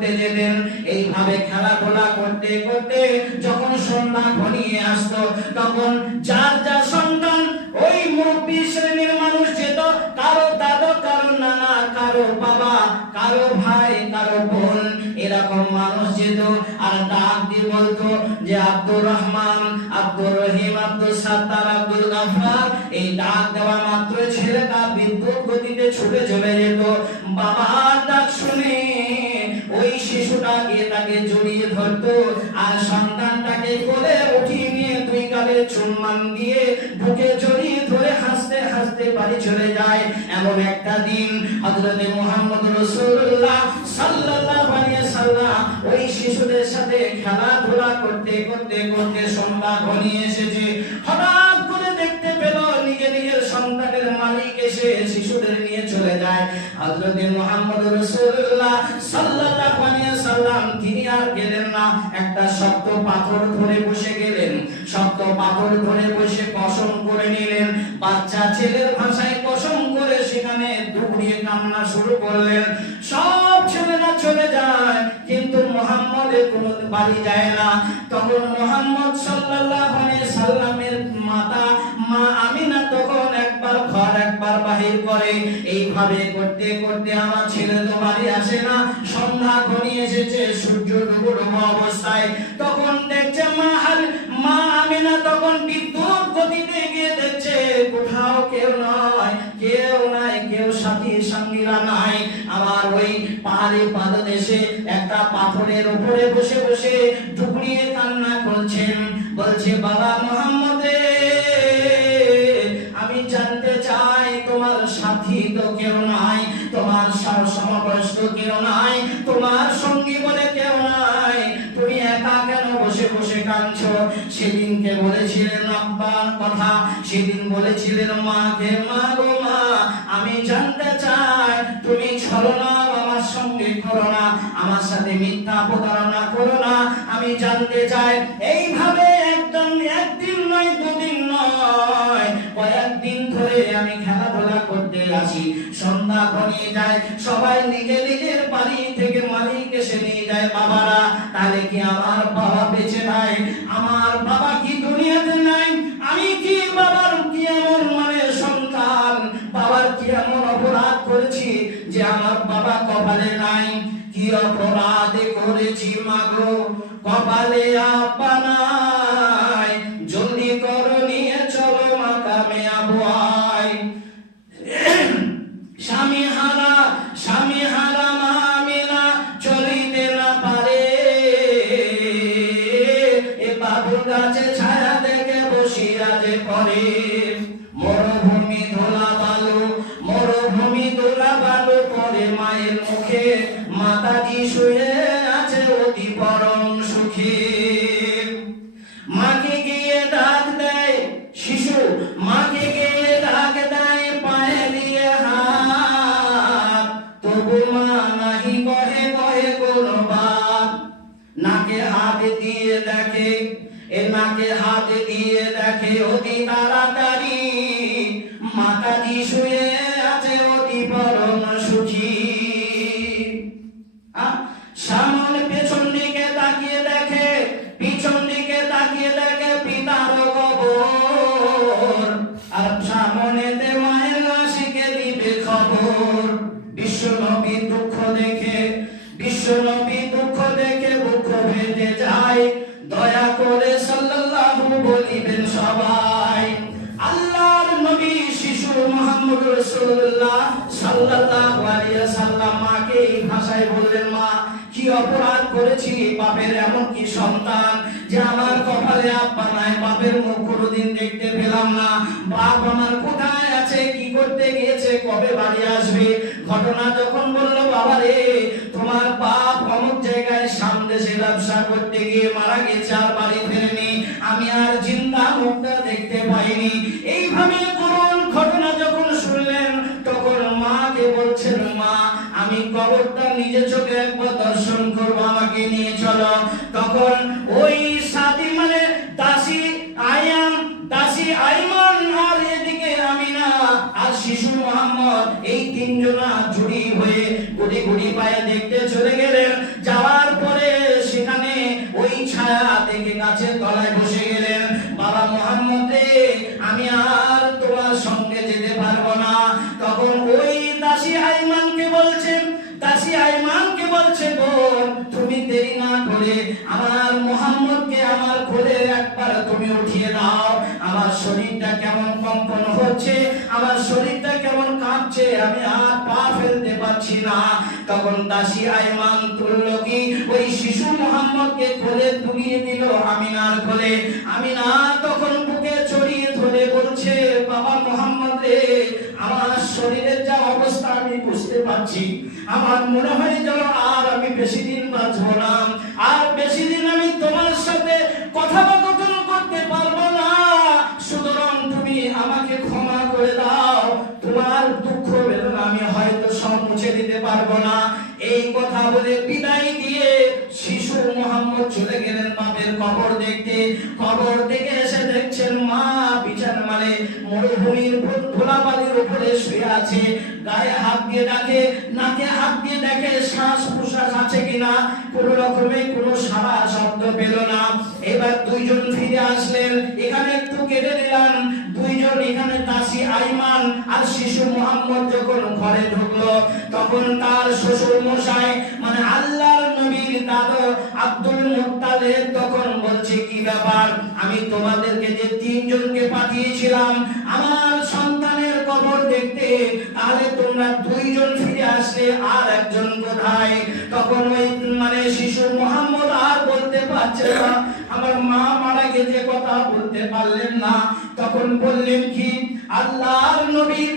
করতে যেতেন এইভাবে খেলাধুলা করতে করতে যখন সন্ধ্যা ঘনিয়ে আসতো, তখন যার যার সন্তান ওই মুরব্বী শ্রেণির মানুষ যেত, কারও দাদু, কারও নানা, কারও বাবা, কারও ভাই, কারও বোন, এরকম মানুষ যেত। আর ডাক দিয়ে বলতো যে, আব্দুর রহমান, আব্দুর রহিম আব্দুল সাত্তার আব্দুল গাফার এই ডাক দেওয়া মাত্র ছেলেটা বিদ্যুৎ গতিতে ছুটে চলে যেত। বাবার ডাক শুনে শিশুটা গিয়ে তাকে জড়িয়ে আর সন্তানটাকে কোলে উঠিয়ে নিয়ে দুই চুম্বন দিয়ে বুকে জড়িয়ে ধরে হাসতে হাসতে বাড়ি চলে যায়। এমন একটা দিন সাল্লাল্লাহু আলাইহি সাল্লাম ওই শিশুদের সাথে খেলাধুলা করতে করতে করতে সন্ধ্যা ঘনিয়ে এসেছে। হঠাৎ করে দেখতে পেল নিজে নিজের সন্তানের মালিক এসে শিশুদের নিয়ে চলে যায়। হযরতে মুহাম্মদ রাসূলুল্লাহ সাল্লাল্লাহু আলাইহি গেলেন না। একটা শক্ত পাথর ধরে বসে গেলেন। শক্ত পাথর ধরে বসে কসম করে নিলেন। বাচ্চা ছেলের ভাষায় কসম করে সেখানে দুবড়িয়ে কান্না শুরু করলেন। সব ছেলেরা চলে যায়, কিন্তু মোহাম্মদের কোনো বাড়ি যায় না। তখন মোহাম্মদ সাল্লাল্লাহু আলাইহি সাল্লামের মাতা, মা আমিনা তখন একবার বাহির করে। এইভাবে করতে করতে আমার ছেলে তো বাড়ি আসে না। সন্ধ্যা এসেছে, সূর্য অবস্থায়। তখন দেখছে মা তখন বিদ্যুৎ গতিতে গিয়ে দেখছে কোথাও কেউ নয়, কেউ নাই, কেউ সাথী সঙ্গীরা নাই। আমার ওই পাহাড়ি পাদদেশে একটা পাথরের উপরে বসে বসে টুকরিয়ে কান্না করছেন। বলছে, বাবা মোহাম্মদে সাথী কেউ নাই, তোমার সম- সমবয়স্ক কেউ নাই, তোমার সঙ্গী বলে কেউ নাই। তুমি একা কেন বসে বসে কাঁদছো? সেদিনকে বলেছিলেন আব্বার কথা, সেদিন বলেছিলেন মাকে, মা গো মা, আমি জানতে চাই, তুমি ছলনা, আমার সঙ্গে করো না, আমার সাথে মিথ্যা প্রতারণা করো না, আমি জানতে চাই। এইভাবে সন্ধ্যা ঘনিয়ে যায়। সবাই নিজে নিজের বাড়ি থেকে মালিক এসে নিয়ে যায়, বাবারা, তাহলে কি আমার বাবা বেঁচে নাই? আমার বাবা কি দুনিয়াতে নাই? আমি কি বাবার কি এমন মানে সন্তান? বাবার কি এমন অপরাধ করেছি যে আমার বাবা কপালে নাই? কি অপরাধ করেছি মাগো কপালে আপনাই গাছে ছায়া বসিয়া যে পরে। মরুভূমি ধোলা বালু মরুভূমি ধোলা বালু পরে মায়ের মুখে। সাল্লাল্লাহু আলাইহি মাকে এই ভাষায় বললেন, মা, কি অপরাধ করেছি? বাপের এমন কি সন্তান যে আমার কপালে আব্বা নাই? বাপের মুখ কোনোদিন দেখতে পেলাম না। বাপ আমার কোথায় আছে? কি করতে গিয়েছে? কবে বাড়ি আসবে? ঘটনা যখন বলল, বাবা রে, তোমার বাপ অমুক জায়গায় সামদেশে ব্যবসা করতে গিয়ে মারা গেছে আর বাড়ি ফেরেনি। আমি আর জিন্দা নিয়ে চলো। তখন ওই সাথী মানে দাসী আয়াম, দাসী আইমান, আর এদিকে আমিনা আর শিশু মোহাম্মদ, এই তিনজনা জুড়ি হয়ে গুড়ি গুড়ি পায়ে দেখতে চলে গেলেন উঠিয়ে দাও আমার শরীরটা কেমন কম্পন হচ্ছে? আমার শরীরটা কেমন কাঁপছে? আমি আর পা ফেলতে পারছি না। তখন দাসী আয়মান তুললো কি? ওই শিশু মোহাম্মদকে কোলে তুলিয়ে দিল আমিনার কোলে। আমিনা তখন বুকে ছড়িয়ে ধরে বলছে, বাবা মোহাম্মদ রে, আমার শরীরের যা অবস্থা আমি বুঝতে পারছি। আমার মনে হয় যেন আর আমি বেশি দিন বাঁচবো না। আর মরুভূমির ধুলাবালির উপরে শুয়ে আছে। গায়ে হাত দিয়ে ডাকে, নাকে হাত দিয়ে দেখে শ্বাস প্রশ্বাস আছে কিনা? কোন রকমে কোনো সারা শব্দ পেল না। এবার দুইজন ফিরে আসলেন। এখানে একটু কেটে দিলাম দুইজন এখানে দাসী আইমান আর শিশু মোহাম্মদ যখন ঘরে ঢুকলো, তখন তার শ্বশুর মশাই মানে আল্লাহর নবীর দাদু আব্দুল মুত্তালিব তখন ব্যাপার, আমি তোমাদেরকে যে তিনজনকে পাঠিয়েছিলাম, আমার সন্তানের কবর দেখতে, তাহলে তোমরা দুইজন ফিরে আসলে আর একজন কোথায়? তখন ওই মানে শিশু মোহাম্মদ আর বলতে পারছে না। আমার মা মারা গেছে, কথা বলতে পারলেন না। তখন বললেন কি, আল্লাহর নবীর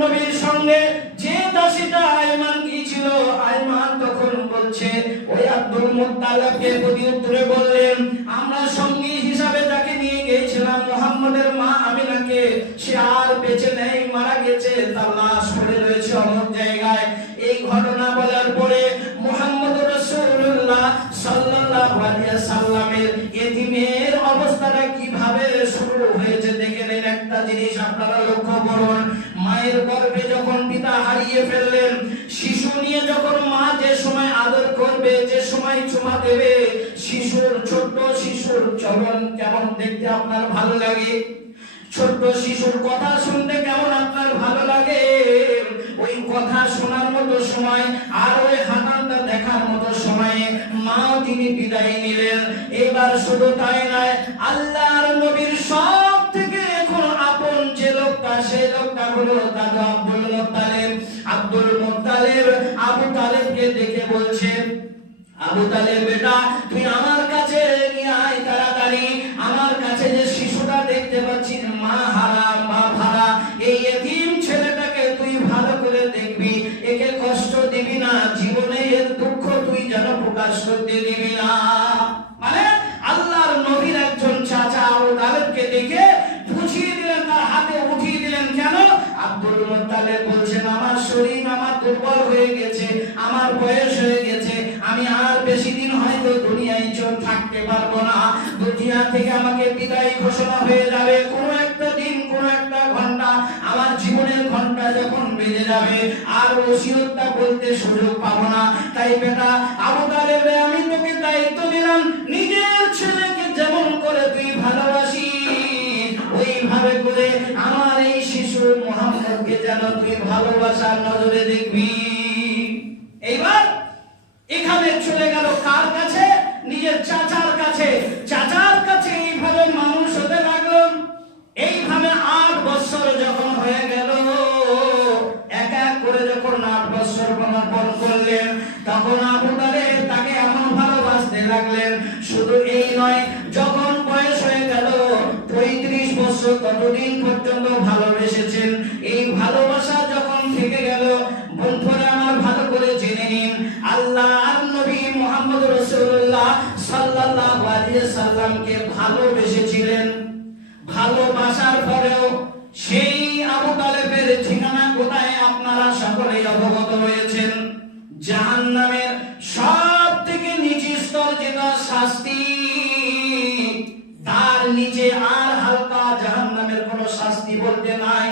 নবীর সঙ্গে যে দাসীটা আয়মান গিয়েছিল, আয়মান তখন বলছে ওই আব্দুল মুত্তালিবকে প্রতি উত্তরে বললেন, আমরা সঙ্গী হিসাবে যাকে নিয়ে গিয়েছিলাম মোহাম্মদের মা আমিনাকে। সে আর বেঁচে নেই, মারা গেছে, তার লাশ পড়ে রয়েছে অমুক জায়গায়। এই ঘটনা বলার পরে মোহাম্মদ রাসূলুল্লাহ সাল্লাল্লাহু আলাইহি সাল্লামের এতিমের অবস্থাটা কীভাবে শুরু হয়েছে দেখে নিন। একটা জিনিস আপনারা লক্ষ্য করুন, মায়ের গর্ভে যখন পিতা হারিয়ে ফেললেন, শিশু যখন মা যে সময় আদর করবে, যে সময় চুমা দেবে, শিশুর ছোট্ট শিশুর চলন কেমন দেখতে আপনার ভালো লাগে? ছোট্ট শিশুর কথা শুনতে কেমন আপনার ভালো লাগে? ওই কথা শোনার মতো সময় আর ওই হাঁটানটা দেখার মতো সময়ে মাও তিনি বিদায় নিলেন। এবার শুধু তাই নয়, আল্লাহর নবীর সব আবু তালেব বেটা, তুই আমার কাছে নিয়ে আয় তাড়াতাড়ি। আমার কাছে যে শিশুটা দেখতে পাচ্ছিস মা হারা, মা ভাড়া এই এতিম ছেলেটাকে তুই ভালো করে দেখবি। একে কষ্ট দিবি না, জীবনে এর দুঃখ তুই যেন প্রকাশ করতে দিবি না। মানে আল্লাহর নবীর একজন চাচা আবু তালেবকে দেখে বুঝিয়ে দিলেন, তার হাতে উঠিয়ে দিলেন, কেন? আব্দুল মুত্তালিব বলছেন, আমার শরীর আমার দুর্বল হয়ে গেছে, আমার বয়স হয়ে থেকে আমাকে বিদায় ঘোষণা হয়ে যাবে। কোনো একটা দিন, কোনো একটা ঘণ্টা আমার জীবনের ঘণ্টা যখন বেজে যাবে, আর ওসিয়তটা বলতে সুযোগ পাবো না। তাই বেটা আবু তালেব আমি তোকে দায়িত্ব দিলাম, নিজের ছেলেকে যেমন করে তুই ভালোবাসিস, ওইভাবে করে আমার এই শিশু মোহাম্মদকে যেন তুই ভালোবাসার নজরে দেখবি। তখন আবু তাকে এমন ভালোবাসতে লাগলেন। শুধু এই নয়, যখন বয়স হয়ে গেল, পঁয়ত্রিশ বছর ততদিন পর্যন্ত ভালোবেসেছেন। এই ভালোবাসা যখন থেকে গেল, বন্ধুরা ভালো করে নিন, আল্লাহর নবী মুহাম্মদ আলাইহি সাল্লামকে ভালোবেসেছিলেন। ভালোবাসার পরেও সেই আবু তালেবের ঠিকানা কোথায় আপনারা সকলেই অবগত হয়েছেন জাহান্নামের সব থেকে নিচু স্তর যেটা শাস্তি, তার নিচে আর হালকা জাহান্নামের কোনো শাস্তি বলতে নাই।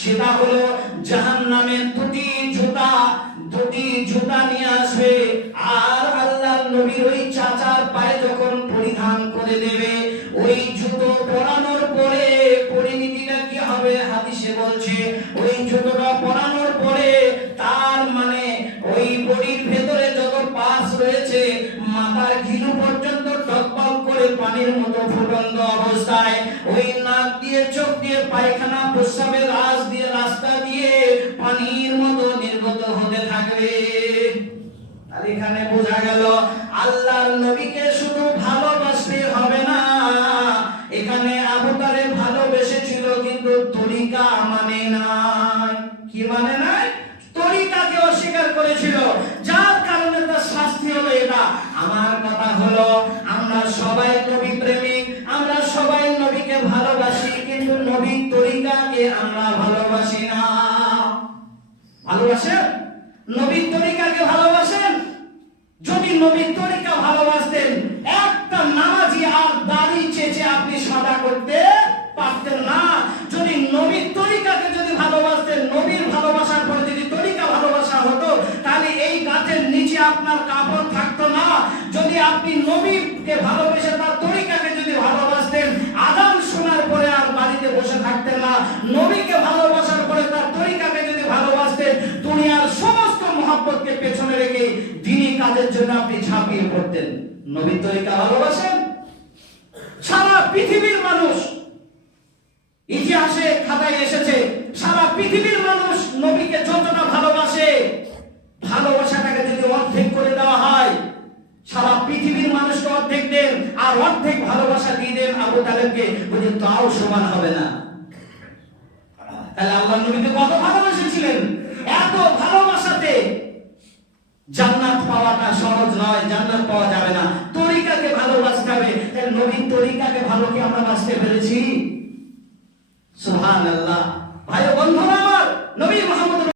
সেটা হলো জাহান্নামের দুটি জুতা দুটি জুতা নিয়ে আসবে। আর আল্লাহর নবীর ওই চাচার পায়ে যখন পরিধান করে দেবে পানির মতো ফুটন্ত অবস্থায় ওই নাক দিয়ে, চোখ দিয়ে, পায়খানা, প্রস্রাবের রাস দিয়ে, রাস্তা দিয়ে পানির মতো নির্গত হতে থাকবে। আর এখানে বোঝা গেল, আল্লাহর নবীকে শুধু ভালোবাসতে হবে না, এখানে আবু তালেব ভালোবেসেছিল কিন্তু তরিকা মানে নাই। কি মানে নাই? তরিকাকে অস্বীকার করেছিল। যার কারণে তার শাস্তি হলো এটা। আমার কথা হলো সবাই নবী প্রেমিক আমরা সবাই নবীকে ভালোবাসি, কিন্তু নবীর তরিকাকে আমরা ভালোবাসি না। ভালোবাসেন? নবীর তরিকাকে ভালোবাসেন? যদি নবীর তরিকা ভালোবাসতেন, একটা নামাজি আর দাড়ি চেচে আপনি সাদা করতে পারতেন না। যদি নবীর তরিকাকে যদি ভালোবাসতেন, নবীর ভালোবাসার পরে যদি তরিকা ভালোবাসা হতো, তাহলে এই গাছের নিচে আপনার কাপড় থাকতো না। যদি আপনি নবীকে ভালোবেসে তার তরিকাকে যদি ভালোবাসতেন শোনার পরে আর বাড়িতে বসে থাকতেন না। নবীকে ভালোবাসার পরে তার তরিকাকে যদি ভালোবাসতেন, দুনিয়ার সমস্ত মহাব্বতকে পেছনে রেখে দিনই কাজের জন্য আপনি ঝাঁপিয়ে পড়তেন। নবীর তরিকা ভালোবাসেন? সারা পৃথিবীর মানুষ ইতিহাসে খাতায় এসেছে, সারা পৃথিবীর মানুষ নবীকে যতটা ভালোবাসে, ভালোবাসাটাকে যদি অর্ধেক করে দেওয়া হয় সারা পৃথিবীর মানুষকে অর্ধেক দেন আর অর্ধেক ভালোবাসা দিয়ে দেন আবু তালেবকে। বলছে তাও সমান হবে না। তাহলে আল্লাহ নবীকে কত ভালোবেসেছিলেন। এত ভালোবাসাতে জান্নাত পাওয়াটা সহজ নয়, জান্নাত পাওয়া যাবে না। তরিকাকে ভালোবাসতে হবে। তাহলে নবীর তরিকাকে ভালো কি আমরা বাঁচতে পেরেছি? সুবহানাল্লাহ। ভাই ও বন্ধুরা আমার, নবী মুহাম্মদ